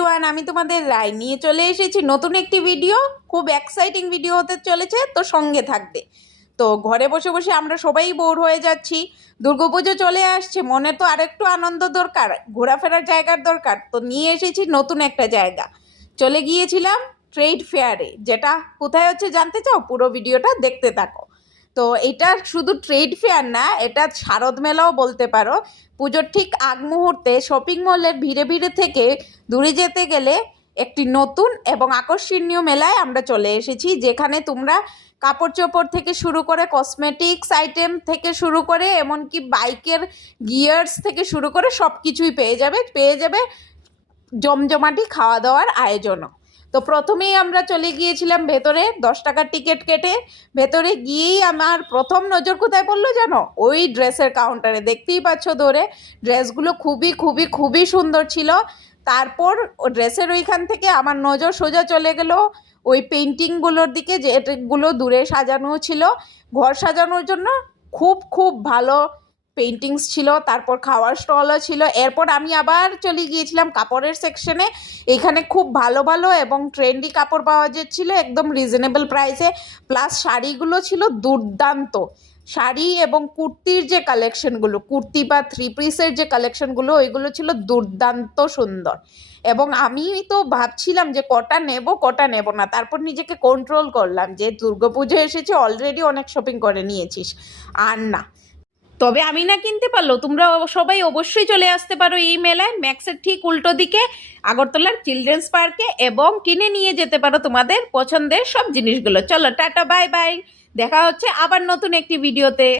Everyone, আমি তোমাদের রায় নিয়ে চলে এসেছি নতুন একটি ভিডিও। খুব এক্সাইটিং ভিডিও হতে চলেছে, তো সঙ্গে থাকবে। তো ঘরে বসে বসে আমরা সবাই বোর হয়ে যাচ্ছি, দুর্গাপুজো চলে আসছে, মনে তো আরেকটু আনন্দ দরকার, ঘোরাফেরার জায়গার দরকার। তো নিয়ে এসেছি নতুন একটা জায়গা। চলে গিয়েছিলাম ট্রেড ফেয়ারে, যেটা কোথায় হচ্ছে জানতে চাও? পুরো ভিডিওটা দেখতে থাকো। তো এটা শুধু ট্রেড ফেয়ার না, এটা শারদ মেলাও বলতে পারো। পুজোর ঠিক আগ মুহূর্তে শপিং মলের ভিড়ে ভিড়ে থেকে দূরে যেতে গেলে একটি নতুন এবং আকর্ষণীয় মেলায় আমরা চলে এসেছি, যেখানে তোমরা কাপড় চোপড় থেকে শুরু করে কসমেটিক্স আইটেম থেকে শুরু করে এমনকি বাইকের গিয়ার্স থেকে শুরু করে সব কিছুই পেয়ে যাবে জমজমাটি খাওয়া দাওয়ার আয়োজনও। তো প্রথমেই আমরা চলে গিয়েছিলাম ভেতরে, 10 টাকার টিকিট কেটে। ভেতরে গিয়েই আমার প্রথম নজর কোথায় পড়লো জানো? ওই ড্রেসের কাউন্টারে। দেখতেই পাচ্ছ ধরে, ড্রেসগুলো খুবই খুবই খুবই সুন্দর ছিল। তারপর ও ড্রেসের ওইখান থেকে আমার নজর সোজা চলে গেল ওই পেন্টিংগুলোর দিকে, যেগুলো দূরে সাজানো ছিল ঘর সাজানোর জন্য। খুব খুব ভালো পেন্টিংস ছিল। তারপর খাওয়ার স্টলও ছিল। এরপর আমি আবার চলে গিয়েছিলাম কাপড়ের সেকশনে। এখানে খুব ভালো ভালো এবং ট্রেন্ডি কাপড় পাওয়া যাচ্ছিল একদম রিজনেবল প্রাইসে। প্লাস শাড়িগুলো ছিল দুর্দান্ত। শাড়ি এবং কুর্তির যে কালেকশনগুলো, কুর্তি বা থ্রি পিসের যে কালেকশনগুলো, ওইগুলো ছিল দুর্দান্ত সুন্দর। এবং আমি তো ভাবছিলাম যে কটা নেব না। তারপর নিজেকে কন্ট্রোল করলাম যে দুর্গাপুজো এসেছে, অলরেডি অনেক শপিং করে নিয়েছিস, আর না। তবে আমি না কিনতে পারলো, তোমরা সবাই অবশ্যই চলে আসতে পারো এই মেলায়, ম্যাক্সের ঠিক উল্টো দিকে আগরতলার চিলড্রেন্স পার্কে, এবং কিনে নিয়ে যেতে পারো তোমাদের পছন্দের সব জিনিসগুলো। চলো টাটা, বাই বাই, দেখা হচ্ছে আবার নতুন একটি ভিডিওতে।